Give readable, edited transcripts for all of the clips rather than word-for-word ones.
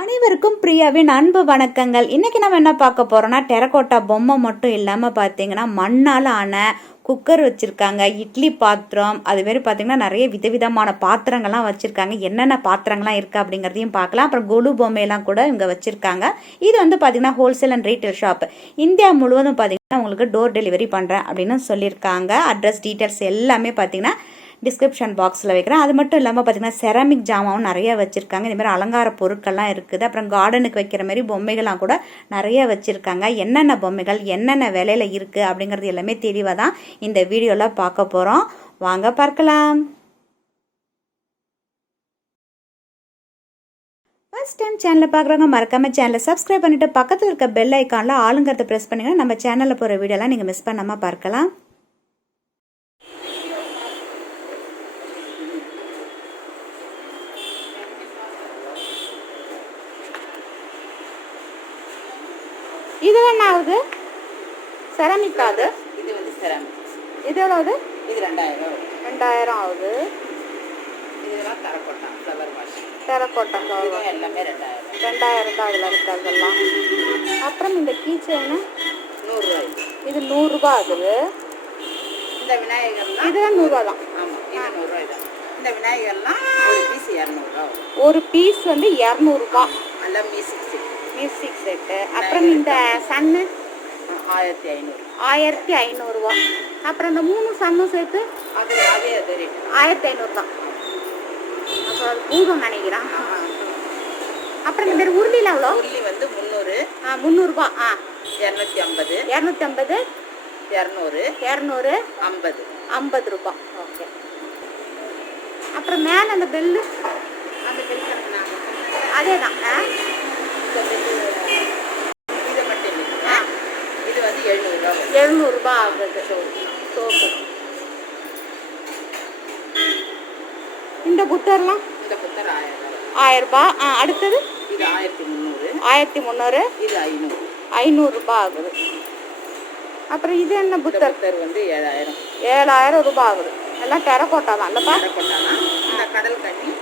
அனைவருக்கும் பிரியாவின் அன்பு வணக்கங்கள். இன்றைக்கி நம்ம என்ன பார்க்க போகிறோன்னா, டெரகோட்டா பொம்மை மட்டும் இல்லாமல் பார்த்தீங்கன்னா மண்ணால் ஆன குக்கர் வச்சுருக்காங்க, இட்லி பாத்திரம், அதுமாரி பார்த்திங்கன்னா நிறைய விதவிதமான பாத்திரங்கள்லாம் வச்சுருக்காங்க. என்னென்ன பாத்திரங்கள்லாம் இருக்குது அப்படிங்கிறதையும் பார்க்கலாம். அப்புறம் கொலு பொம்மையெல்லாம் கூட இங்கே வச்சுருக்காங்க. இது வந்து பார்த்திங்கன்னா wholesale and retail shop. India முழுவதும் பார்த்திங்கன்னா உங்களுக்கு டோர் டெலிவரி பண்ணுறேன் அப்படின்னு சொல்லியிருக்காங்க. அட்ரஸ் டீட்டெயில்ஸ் எல்லாமே பார்த்திங்கன்னா டிஸ்கிரிப்ஷன் பாக்ஸில் வைக்கிறேன். அது மட்டும் இல்லாமல் பார்த்திங்கன்னா செராமிக் ஜாமாவும் நிறைய வச்சுருக்காங்க. இதுமாதிரி அலங்கார பொருட்கள்லாம் இருக்குது. அப்புறம் கார்டனுக்கு வைக்கிற மாதிரி பொம்மைகள்லாம் கூட நிறைய வச்சுருக்காங்க. என்னென்ன பொம்மைகள் என்னென்ன விலையில் இருக்குது அப்படிங்கிறது எல்லாமே தெளிவாக தான் இந்த வீடியோவில் பார்க்க போகிறோம். வாங்க பார்க்கலாம். ஃபர்ஸ்ட் டைம் சேனலில் பார்க்குறவங்க மறக்காமல் சேனலை சப்ஸ்கிரைப் பண்ணிவிட்டு பக்கத்தில் இருக்க பெல் ஐக்கானில் ஆளுங்கிறத ப்ரெஸ் பண்ணிங்கன்னா நம்ம சேனலில் போகிற வீடியோலாம் நீங்கள் மிஸ் பண்ணாமல் பார்க்கலாம். இது என்ன ஆகுது? செராமிக் ஆகுது. இது வந்து செராமிக். இது எவ்வளவு? இது 2000. 2000 ஆகுது. இதெல்லாம் terracotta flower wash. Terracotta flower எல்லாமே 2000. 2000 தான் அதில் இருக்கிறதெல்லாம். அப்புறம் இந்த கீ செயின் 100 ரூபாய். இது 100 ரூபாய் ஆகுது. இந்த விநாயகர்லாம் இதுதான் 100 ரூபா தான். ஆமாம், இது 100 ரூபாய் தான். இந்த விநாயகர்லாம் ஒரு பீஸ் 200 ரூபா. ஒரு பீஸ் வந்து 200 ரூபா. எல்லாம் மியூசிக் செட்டு. அப்புறம் இந்த சன்னு 1500. 1500 ரூபா. அப்புறம் இந்த 3 சன்னும் சேர்த்து அதே ரேட் 1500 தான். அப்புறம் அது பூதம் நினைக்கிறேன். அப்புறம் இந்த மாதிரி உருளியில் எவ்வளோ? உருளி வந்து 300. 300 ரூபா. 250. 250. 200. 200. 50. 50 ரூபா. ஓகே. அப்புறம் மேலே அந்த பெல்லு, அந்த பெல் கணக்கு அதே தான். இந்த பெல்லு இதை மட்டும் இல்லை. இது வந்து 700 ரூபா. 700 ரூபா ஆகுது சோப்பு. இந்த புத்தர்லாம்? இந்த புத்தர் 1000 ரூபா. அடுத்தது இது 1300. 1300. இது 500. 500 ரூபா ஆகுது. அப்புறம் இது என்ன புத்தர்? புத்தர் வந்து 7000. 7000 ரூபா ஆகுது. எல்லாம் டெரகோட்டா தான் இல்லப்பா? டெரகோட்டானா இந்த கடல் கண்ணி.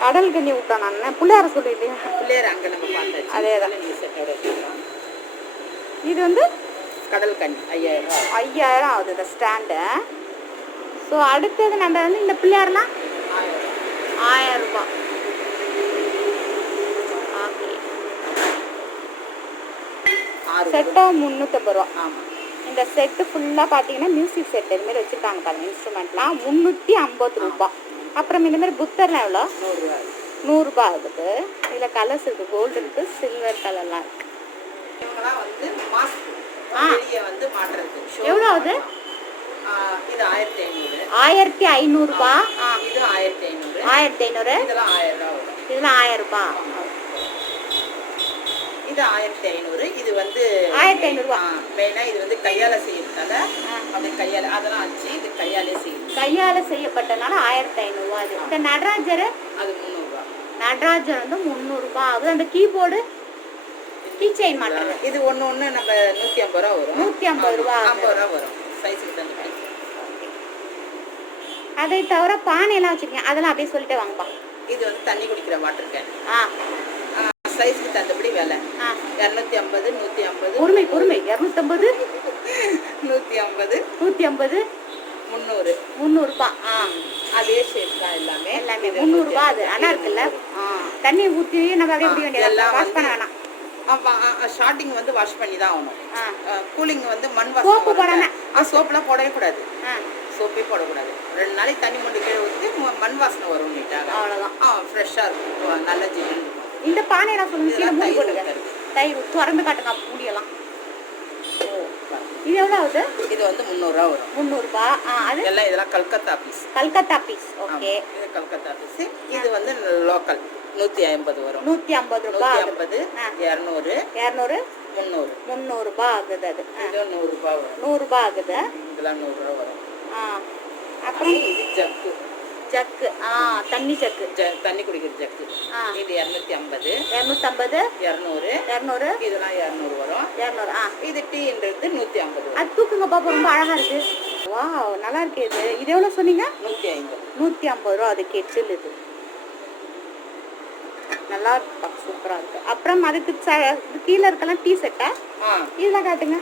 கடல் கண்ணி விட்டோம் நான் பிள்ளையார சொல்லிட்டு. பிள்ளையார் அங்கே நம்ம பார்த்தாச்சு. அதே தான். நீங்கள் செட்டோட வச்சுக்கலாம். இது வந்து கடல் கண்ணி 5000 ரூபா. 5000 ஆகுது இந்த ஸ்டாண்டு. ஸோ அடுத்தது நம்ம வந்து இந்த பிள்ளையார்னா 1000 ரூபா. ஓகே. செட்டோ 350 ரூபா. ஆமாம். இந்த செட்டு ஃபுல்லாக பார்த்தீங்கன்னா மியூசிக் செட் இதுமாரி வச்சுருக்காங்க பாருங்கள். இன்ஸ்ட்ருமெண்ட்லாம் 350 ரூபா. அப்புறம் இந்தமாரி புத்தர்லாம் எவ்வளோ? 100 ரூபா. 100 ரூபா ஆகுது. இதில் கலர்ஸ் இருக்குது, கோல்டு இருக்குது, சில்வர் கலர்லாம் இருக்குது. இவங்களாம் வந்து மாஸ்க் வெளியே வந்து மாட்டுறது. எவ்வளோ ஆகுது? இது 1500. 1500 ரூபா. இது 1500. 1500. இதெல்லாம் 1000 ரூபா வரும். இதெல்லாம் 1000 ரூபா. இது 1500. இது வந்து 1500 ரூபா. மெயினாக இது வந்து கையால் செய்யறதால அப்படி கையால் அதெல்லாம் வச்சு இது கையாலே செய்யும். கையால் செய்யப்பட்டனால 1500 ரூபா. அது இந்த நடராஜர் அது 300 ரூபா. நடராஜர் வந்து 300 ரூபா ஆகுது. அந்த கீபோர்டு கீ செயின் மாட்டுறது இது ஒன்று நம்ம 150 ரூபா வரும். 150 ரூபா. 50 ரூபா வரும் சைஸுக்கு தகுந்த மாதிரி. அதை தவிர பானையெல்லாம் வச்சுருக்கேன், அதெல்லாம் அப்படியே சொல்லிட்டு வாங்கப்பா. இது வந்து தண்ணி குடிக்கிற வாட்டர் கேன். சைஸுக்கு தகுந்தபடி விலை 250, 150. பொறுமை 250, 150, 150, 300. 300 ரூபா. அதே ஷேப் தான் எல்லாமே 300 ரூபா. அது ஆனால் இருக்குல்ல, தண்ணி ஊற்றி நம்ம அப்படியே குடிக்க வேண்டியது, வாஷ் பண்ண வேணாம். ஷார்ட்டிங் வந்து வாஷ் பண்ணி தான் ஆகணும். கூலிங் வந்து மண் சோப்பு போடாம. சோப்புலாம் போடவே கூடாது. சோப்பே போடக்கூடாது. 2 நாளைக்கு தண்ணி மொண்டு கீழே ஊற்றி மண் வாசனை வரும் நீட்டாக. அவ்வளோதான். ஃப்ரெஷ்ஷாக இருக்கும், நல்ல ஜில்லுன்னு இருக்கும். இந்த பானையெல்லாம் சொல்லுங்க, மூடி போட்டுக்க. தயிர் திறந்து காட்டுங்க முடியலாம். இது எவ்வளோ ஆகுது? இது வந்து 300 ரூபா வரும். 300 ரூபா. அது எல்லாம் இதெல்லாம் Calcutta piece. Calcutta piece. Okay. இது கல்கத்தா பீஸ். இது வந்து லோக்கல் 150 வரும். 150 ரூபா. 150, 200, 200, 300. 300 ரூபா ஆகுது. அது இது 100 ரூபா வரும். 100 ரூபா ஆகுது. இதெல்லாம் 100 ரூபா வரும். அப்புறம் இது ஜக்கு. ஜக்கு. தண்ணி ஜக்கு, தண்ணி குடிக்கிற ஜக்கு. இது 250, 250, 200, 200. இதெல்லாம் 200 வரும். 200. இது டீன்றது 150. அது தூக்குங்க பாப்பா, ரொம்ப அழகா இருக்கு. வா, நல்லா இருக்கு. இது எவ்வளோ சொன்னீங்க? 150. 150 ரூபா. அது கெச்சில். இது நல்லா இருக்குப்பா, சூப்பராக இருக்கு. அப்புறம் அதுக்கு கீழே இருக்கலாம் டீ செட்டா? இதெல்லாம் காட்டுங்க.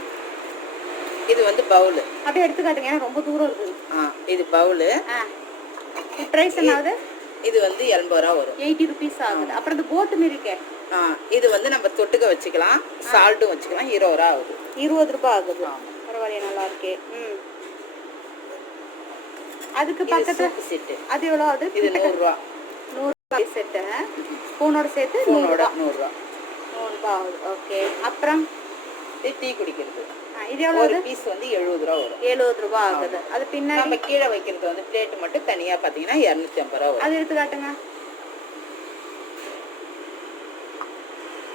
இது வந்து பவுலு. அப்படியே எடுத்து காட்டுங்க, ஏன்னா ரொம்ப தூரம் இருக்குது. இது பவுலு. ப்ரைஸ் என்ன ஆகுது? இது வந்து 80 ரூபா வரும். 80 ருபீஸ் ஆகுது. அப்புறம் இந்த போட்டு இருக்கே, இது வந்து நம்ம தொட்டுக்க வச்சுக்கலாம், சால்ட்டும் வச்சுக்கலாம். 20 ரூபா ஆகுது. 20 ரூபாய் ஆகுது. பரவாயில்லையே, நல்லா இருக்கே. அதுக்கு பக்கத்துல செட்டு, அது எவ்வளோ ஆகுது? இது 100 ரூபா. 100 ரூபாய் செட்டு. ஸ்பூனோட சேர்த்து 100 ரூபா. 100 ரூபாய் ஆகுது. ஓகே. அப்புறம் டீ குடிக்கிறது, இது எவ்வளோ? பீஸ் வந்து 70 ரூபா வரும். 70 ரூபாய் ஆகுது. அது பின்னாடி நம்ம கீழே வைக்கிறது வந்து பிளேட் மட்டும் தனியா பாத்தீங்கன்னா 250 ரூபா வரும். அது எடுத்து காட்டுங்க.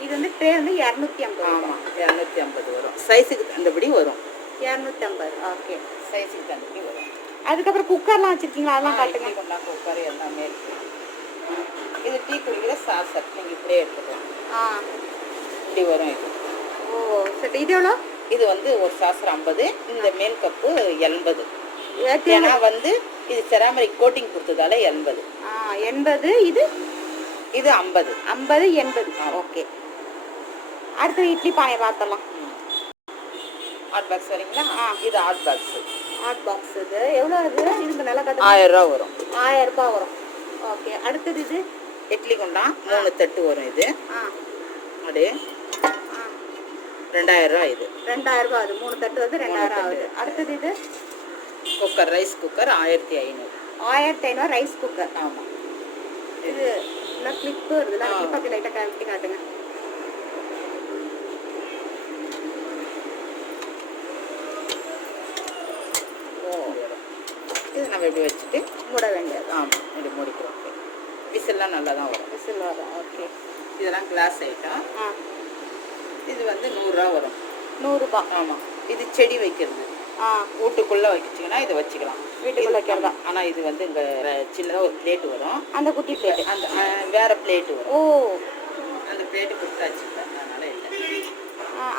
இது வந்து ட்ரே வந்து 250. ஆமா, 250 வரும். சைஸுக்கு தகுந்தபடி வரும். 250. ஓகே, சைஸுக்கு தகுந்தபடி வரும். அதுக்கப்புறம் குக்கர்லாம் வச்சிருக்கீங்களா? அதெல்லாம் காட்டுங்க. குக்கர் எல்லாமே இருக்கு. இது டீ குடிக்கிற சாசர், நீங்க இப்படியே எடுத்துக்கலாம். இப்படி வரும் இது. ஓ சரி. இது எவ்வளோ? இது வந்து ஒரு சாசர் 50, இந்த மேல் கப்பு 80. ஏன்னா வந்து இது செராமிக் கோட்டிங் கொடுத்ததால 80. 80. இது இது 50. 50 80. ஓகே. அடுத்து இட்லி பானை பார்த்தலாம். ஹாட் பாக்ஸ் வரீங்களா? இது ஹாட் பாக்ஸ். ஹாட் பாக்ஸ் இது எவ்வளோ? அது இதுக்கு நல்லா கட்டு 1000 ரூபா வரும். 1000 ரூபாய் வரும். ஓகே. அடுத்தது இது இட்லி குண்டா 3 தட்டு வரும். இது அப்படியே 2000 ரூபா. இது 2000 ரூபாய். அது 3 தட்டு வந்து 2000 ஆகுது. அடுத்தது இது cooker, rice cooker 1500. 1500 rice cooker. ஆமாம். இது நல்லா கிளிப்பு வருது. நான் கிளிப் அப்படி லைட்டாக கழட்டி காட்டுங்க. இது நம்ம இப்படி வச்சுட்டு மூட வேண்டியது. ஆமாம், இப்படி மூடிக்கிறோம். விசில்லாம் நல்லா தான் வரும். விசில் வரும். ஓகே. இதெல்லாம் கிளாஸ் ஐட்டம். இது வந்து 100 ரூபா வரும். 100 ரூபாய். ஆமாம். இது செடி வைக்கிறது, வீட்டுக்குள்ளே வச்சுங்கன்னா இதை வச்சுக்கலாம், வீட்டுக்குள்ளே வைக்கிறதா. ஆனால் இது வந்து இங்கே சின்னதாக ஒரு பிளேட்டு வரும். அந்த குட்டி பிளேட்டு, அந்த வேற பிளேட்டு வரும். ஓ, அந்த பிளேட்டு கொடுத்தாச்சு, அதனால இல்லை.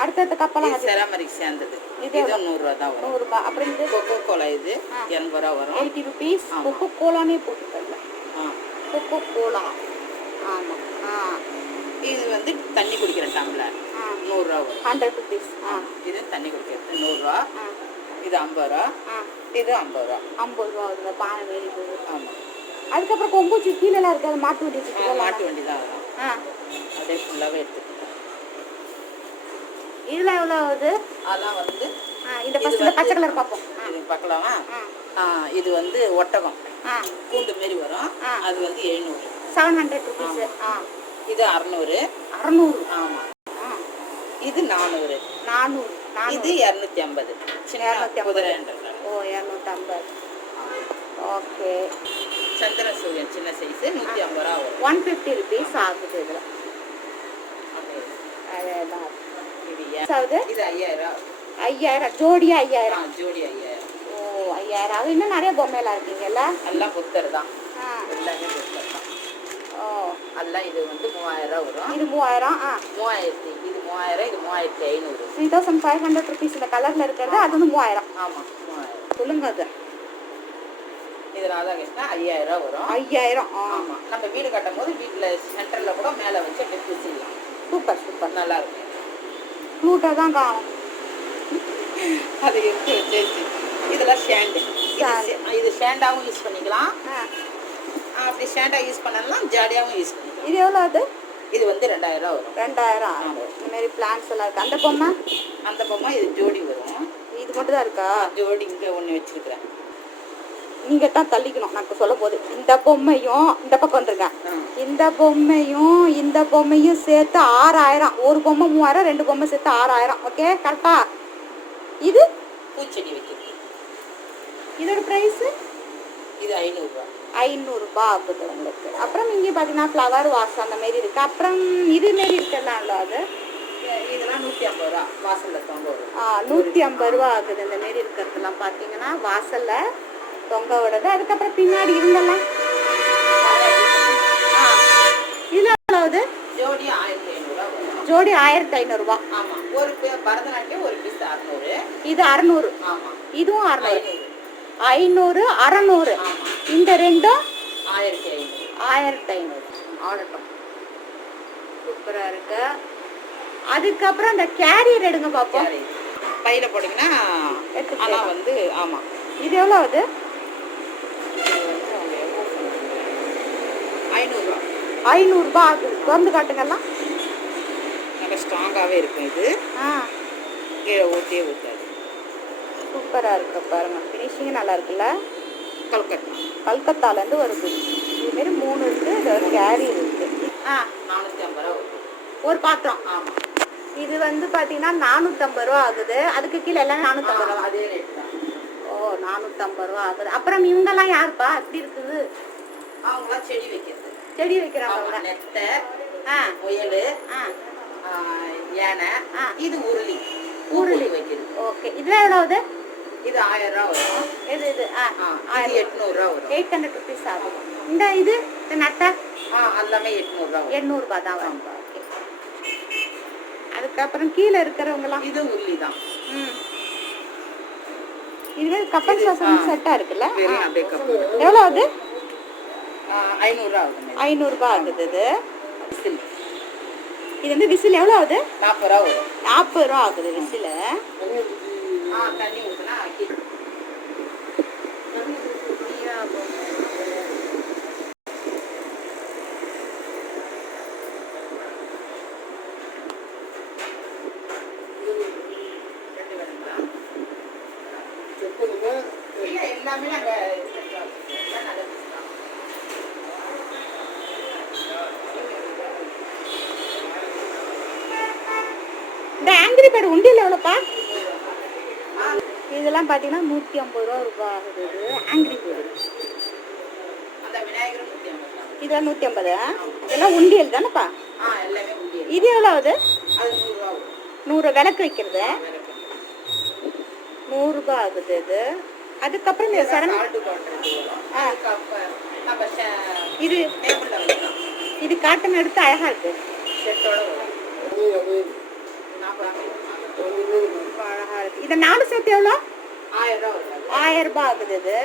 அடுத்த கப்பெல்லாம் செராமிக் சேர்ந்தது. இது 100 ரூபா தான் வரும். 100 ரூபாய். அப்புறம் இது கொக்கோ கோலா, இது 80 ரூபா வரும். 80 ருபீஸ். கொக்கோ கோலானே போட்டுக்கல. Coca Cola. ஆமாம். இது வந்து தண்ணி குடிக்கிற டம்ளர் 100 ரூபா வரும். 100 ருபீஸ். இது தண்ணி குடிக்கிறது 100 ரூபா. இது 50 ரூபா. இது 50 ரூபா. 50 ரூபா வருது. பானை வேலி போகுது. ஆமாம். அதுக்கப்புறம் கொம்பு கீழெல்லாம் இருக்குது, அது மாட்டு வண்டி வச்சுக்கோ. மாட்டு வண்டி தான் வரும். அதே ஃபுல்லாகவே எடுத்துக்கலாம். இதெல்லாம் எவ்வளோ ஆகுது? அதெல்லாம் வந்து இந்த ஃபஸ்ட்டு பச்சை கலர் பார்ப்போம். இது பார்க்கலாமா? இது வந்து ஒட்டகம் கூண்டு மாரி வரும். அது வந்து 700. 700 ருபீஸ். இது 600. 600. ஆமாம். இது 400. 400. இது 250. சின்ன 250. ஓ, 250. ஓகே. சந்திர சூரியன் சின்ன சைஸு 150 ரூபா வரும். 150 ருபீஸ் ஆகுது. இதில் அதேதான். இது 5000. 5000 ஜோடி. 5000 ஜோடி 5000. ஓ, 5000 ஆகுது. இன்னும் நிறைய பொம்மையெல்லாம் இருக்கீங்கல்ல? எல்லாம் புத்தர் தான். எல்லாமே புத்தர் தான். ஓ, எல்லாம் இது வந்து 3000 வரும். இது 3000. 3000. இது 3000. இது 3500. 3500 ருபீஸ். இந்த கலரில் இருக்கிறது அது வந்து 3000. ஆமாம், 3000. சொல்லுங்க. அது இது ராதாகிருஷ்ணா 5000 ரூபா வரும். 5000. ஆமாம். நம்ம வீடு கட்டும் போது வீட்டில் சென்டரில் கூட மேலே வச்சு அப்படி பூசிடலாம். சூப்பர் சூப்பர், நல்லா இருக்கும். ஃப்ளூட்டாக தான் காணும். அது எடுத்து வச்சு இதெல்லாம் ஸ்டாண்டு. இது ஸ்டாண்டாகவும் யூஸ் பண்ணிக்கலாம், அப்படி ஸ்டாண்டாக யூஸ் பண்ணலாம், ஜாலியாகவும் யூஸ் பண்ணிக்கலாம். இது எவ்வளோ? அது இது வந்து 2000 ரூபா வரும். 2000 ஆகும். இந்தமாரி பிளான்ஸ் எல்லாம் இருக்குது. அந்த பொம்மை இது ஜோடி வரும். இது மட்டும் தான் இருக்கா? ஜோடி இங்கே ஒன்று வச்சுருக்கிறேன். நீங்கள் தான் தள்ளிக்கணும். நான் சொல்ல போது இந்த பொம்மையும் இந்த பக்கம் வந்துருக்கேன். இந்த பொம்மையும் சேர்த்து 6000. ஒரு பொம்மை 3000, 2 பொம்மை சேர்த்து 6000. ஓகே, கரெக்டா? இது பூச்செடி வைக்கிறது. இதோட ப்ரைஸு இது 500 ரூபா. 500 ரூபாய் ஆகுது உங்களுக்கு. அப்புறம் இங்கே பார்த்தீங்கன்னா ஃப்ளவர் வாஸ் அந்த மாரி இருக்குது. அப்புறம் இதுமாரி இருக்குல்லாம்ல, அது இதெல்லாம் 150 ரூபா. வாசலில் தொங்க வரும். 150 ரூபா ஆகுது. இந்த மாரி இருக்கிறதுலாம் பார்த்தீங்கன்னா வாசலில் தொங்க விடுறது. அதுக்கப்புறம் பின்னாடி இருந்தெல்லாம் இதில் எவ்வளவு? ஜோடி 1500 ரூபா வரும். ஜோடி 1500 ரூபா. ஆமாம். ஒரு பரதநாட்டியம் ஒரு பீஸ் 600. இது 600. ஆமாம். இதுவும் 600. 500 600. இந்த ரெண்டும் 1500. 1500 ஆகட்டும். சூப்பரா இருக்கு. அதுக்கப்புறம் அந்த கேரியர் எடுங்க பாப்போம். பையில போட்டீங்கன்னா ஆனா வந்து ஆமா. இது எவ்வளோ ஆகுது? 500 ரூபாய் ஆகுது. திறந்து காட்டுங்கலாம். நல்ல ஸ்ட்ராங்காகவே இருக்கும் இது. கீழே ஊற்றியே ஊற்றாது. சூப்பராக இருக்கு பாருங்க. ஃபினிஷிங்கும் நல்லா இருக்குல்ல. கல்கத்தாலேருந்து வருது. இதுமாரி 3 இருக்குது. இது ஒரு கேரியர் இருக்குது. 450 ரூபா ஒரு பாத்திரம். ஆமாம். இது வந்து பார்த்தீங்கன்னா 450 ரூபா ஆகுது. அதுக்கு கீழே எல்லாம் 450 ரூபா. அதே ரேட் தான். ஓ 450 ரூபா ஆகுது. அப்புறம் இவங்கெல்லாம் யாருப்பா எப்படி இருக்குது? அவங்களாம் செடி வைக்கிறது. செடி வைக்கிறாங்க. நெட்டை, முயல், யானை. இது உருளி வைக்கிறது. ஓகே. இதெல்லாம் எவ்வளவு? இது 1000 ரூபா வரும். இது 800 ரூபா வரும். 800 ருபீஸ் ஆகும். இந்த நட்டை எல்லாமே 800 ரூபா. 800 ரூபாய் தான் வரும். அதுக்கப்புறம் கீழே இருக்கிறவங்கலாம் இது உருளி தான். இதுவே கப்பல் சாசனம் செட்டா இருக்குல்ல. எவ்வளோ அது? 500 ரூபா ஆகுது. 500 ரூபாய் ஆகுது. இது வந்து விசில் எவ்வளோ ஆகுது? 40 ரூபா வரும். 40 ரூபா ஆகுது விசில். தண்ணி ஊற்றினா எல்லாமே நாங்கள் இந்த ஆங்கிரி பேர்டு உண்டியில் எவ்வளோப்பா? இதெல்லாம் பார்த்தீங்கன்னா 150 ரூபா ஆகுது. ஆங்கிரி பேர்டு இதெல்லாம் 150. இதெல்லாம் உண்டியல் தானேப்பா? இது எவ்வளோ ஆகுது? 100 விளக்கு வைக்கிறது. 100 ரூபாய் ஆகுது இது. அதுக்கப்புறம் இந்த இது காட்டன் எடுத்து அழகா இருக்கு. அழகா இருக்கு. இதை 4 சேர்த்து எவ்வளோ? 1000 ரூபாய் ஆகுது இது.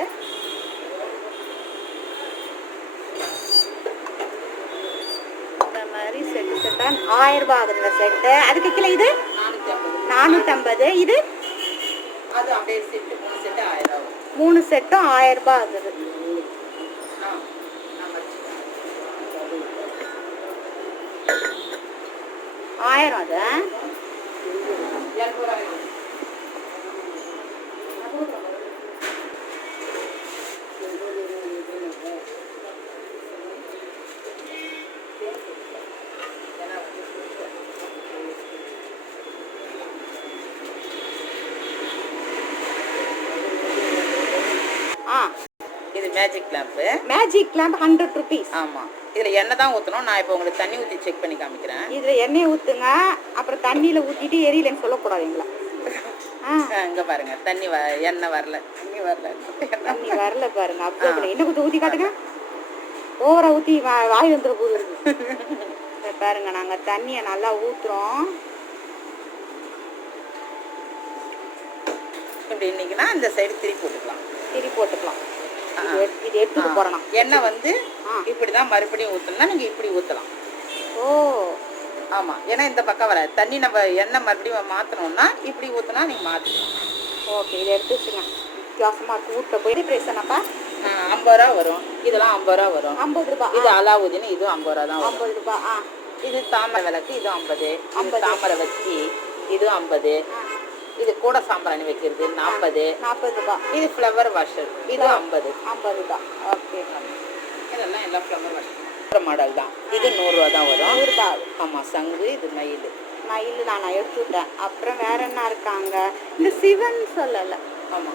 இந்த மாதிரி செட்டா 1000 ரூபாய் ஆகுது இந்த செட்டு. அதுக்கு கீழே இது 450. இது 3 செட்டும் 1000 ரூபாய் ஆகுது. ஆயிரம் அது. இது magic lamp. Magic lamp 100 rupees. ஆமா. இதுல எண்ணெய் தான் ஊத்தணும். நான் இப்போ உங்களுக்கு தண்ணி ஊத்தி செக் பண்ணி காமிக்கிறேன். இதுல எண்ணெய் ஊத்துங்க. அப்புறம் தண்ணியில ஊத்திட்டு எரியலன்னு சொல்லக்கூடாதுங்களா? இங்க பாருங்க. எண்ணெய் வரல. தண்ணி வரல பாருங்க. அப்போ இன்னும் கொஞ்சம் ஊத்தி காட்டுங்க. ஓவரா ஊத்தி வாய் வந்துட போகுது. பாருங்க நாங்க தண்ணியை நல்லா ஊத்துறோம். இப்படி இன்னைக்குன்னா இந்த சைடு திருப்பி போட்டுக்கலாம். இது எடுத்துட்டு போறோம். எண்ணெய் வந்து இப்படிதான் மறுபடியும் ஊத்தலாம். நீங்க இப்படி ஊத்தலாம். ஓ ஆமா. ஏன்னா இந்த பக்கம் வர தண்ணி நம்ம எண்ணெய் மறுபடியும் மாத்தணும்னா இப்படி ஊத்தினா நீங்க மாத்திக்கலாம். ஓகே. இதை எடுத்து வச்சுங்க. வித்தியாசமா இருக்கு. ஊட்ட போய் பிரைஸ் என்னப்பா? 50 ரூபா வரும். இதெல்லாம் 50 ரூபா வரும். 50 ரூபாய். இது அலாவுதீன். இது 50 ரூபா தான். 50 ரூபாய். இது தாமரை விளக்கு. இது 50. தாமரை வச்சு இது 50. இது கூட சாம்பிராணி வைக்கிறது 40 ரூபாய். இது ஃப்ளவர் வாஷர். இது 50 ரூபாய். ஓகே. இதெல்லாம் எல்லாம் ஃப்ளவர் வாஷர் மாடல் தான். இது 100 ரூபா தான் வரும். 100 ரூபாய். ஆமா. சங்கு. இது மயில் நான் எடுத்துட்டேன். அப்புறம் வேற என்ன இருக்காங்க? இந்த சிவன் சொல்லல. ஆமா.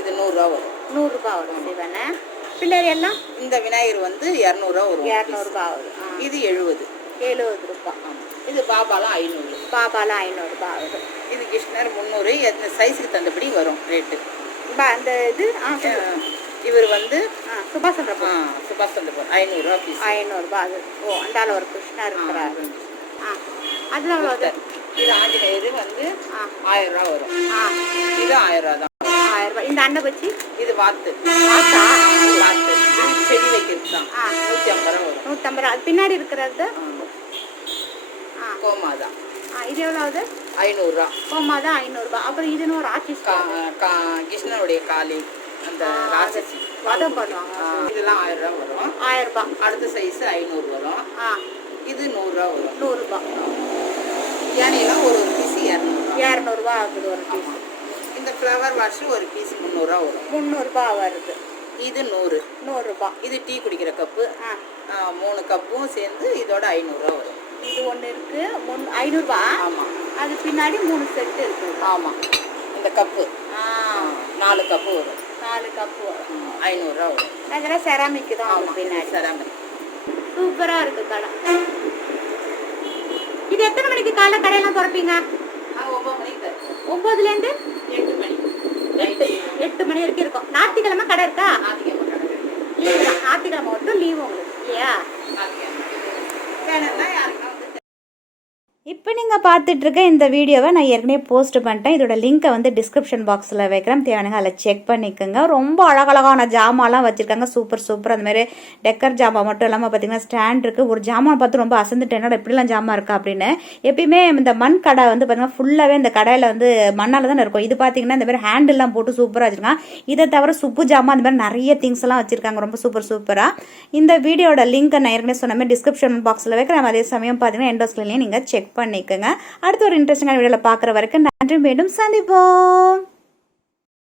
இது 100 ரூபா வரும். 100 ரூபாய் வரும் சிவனை. பிள்ளைகள் எல்லாம் இந்த விநாயகர் வந்து 200 ரூபா வரும். 200 ரூபாய் வரும். இது 70 ரூபாய். இது பாபாலாம் 500. 500 ரூபாய் வரும். இது கிருஷ்ணர் 300. இந்த சைஸுக்கு தந்தபடி வரும் ரேட்டு. அந்த இது இவர் வந்து சுபாஷ் சந்திர 500 ரூபா பீஸ். 500 ரூபாய். அது அந்தால ஒரு கிருஷ்ணர் இருக்கிறாரு. அதுதான் அவ்வளோ. இது ஆஞ்சநேயர் வந்து 1000 ரூபா வரும். இது 1000 ரூபா தான். 1000 ரூபாய். இந்த அண்டை வச்சு இது வாத்து. செடி வைக்கிறது தான். 150 ரூபா வரும். 150 ரூபா. அது பின்னாடி இருக்கிறது கோமாதா இது எவ்வளவு? 500 ரூபா. கோமாதா 500 ரூபாய். அப்புறம் இதுன்னு ஒரு ஆர்டிஸ்ட் கிருஷ்ணனுடைய காளி அந்த ராட்சசி வதம் பண்ணுவாங்க. இதெல்லாம் 1000 ரூபா வரும். 1000 ரூபாய். அடுத்த சைஸ் 500 வரும். இது 100 ரூபா வரும். 100 ரூபாய். யானையெல்லாம் ஒரு பீஸ் 200 ரூபாய் ஆகுது ஒரு பீஸ். இந்த ஃப்ளவர் வாஷ் ஒரு பீஸ் 300 ரூபா வரும். 300 ரூபாய் வருது. இது 100 ரூபாய். இது டீ குடிக்கிற கப்பு 3 கப்பும் சேர்ந்து இதோட 500 ரூபா வரும். இது ஒன்று இருக்கு 500 ரூபாய். ஆமாம். அது பின்னாடி 3 செட் இருக்கு. ஆமாம். இந்த கப்பு 4 கப்பு வரும். 4 கப்பு வரும். 500 ரூபா வரும். அதெல்லாம் செராமிக் தான் பின்னாடி. செராமிக் சூப்பரா இருக்கு கடை. இது எத்தனை மணிக்கு காலைல கடையெல்லாம் திறப்பீங்க? 9 மணிக்கு. 9லேருந்து 8 மணி. 8 மணி வரைக்கும் இருக்கும். ஞாயிற்றுக்கிழமை கடை இருக்கா? ஞாயிற்றுக்கிழமை கடை இருக்கு. லீவு தான். ஞாயிற்றுக்கிழமை மட்டும் லீவு உங்களுக்கு இல்லையா? வேணும்னா யாருக்கா வந்து. இப்போ நீங்கள் பார்த்துட்டு இருக்க இந்த வீடியோவை நான் ஏற்கனவே போஸ்ட் பண்ணிட்டேன். இதோட லிங்க்கை வந்து டிஸ்கிரிப்ஷன் பாக்ஸில் வைக்கிறேன். தேவையானங்க அதில் செக் பண்ணிக்கோங்க. ரொம்ப அழகழகான ஜாமான்லாம் வச்சுருக்காங்க. சூப்பர் அதுமாரி டெக்கர் ஜாமான் மட்டும் இல்லாமல் பார்த்தீங்கன்னா ஸ்டாண்ட் இருக்குது. ஒரு ஜாமான் பார்த்து ரொம்ப அசந்துட்டேன், என்னோட எப்படிலாம் ஜாமான் இருக்கா அப்படின்னு. எப்பயுமே இந்த மண் கடை வந்து பார்த்தீங்கன்னா ஃபுல்லாகவே இந்த கடையில் வந்து மண்ணால் தானே இருக்கும். இது பார்த்தீங்கன்னா இந்த மாதிரி ஹேண்டில்லாம் போட்டு சூப்பராக வச்சுருக்காங்க. இதை தவிர சுப்பு ஜாமான் அந்த மாதிரி நிறைய திங்ஸ் எல்லாம் வச்சுருக்காங்க. ரொம்ப சூப்பராக. இந்த வீடியோட லிங்க்கை நான் ஏற்கனவே சொன்ன மாதிரி டிஸ்கிரிப்ஷன் பாக்ஸில் வைக்கிறேன். அதே சமயம் பார்த்தீங்கன்னா எண்டோஸ்லையும் நீங்கள் செக் பண்ணிக்கோங்க. அடுத்த ஒரு இன்ட்ரெஸ்டிங்கான வீடியோவில் பார்க்குற வரைக்கும் நன்றி. மீண்டும் சந்திப்போம்.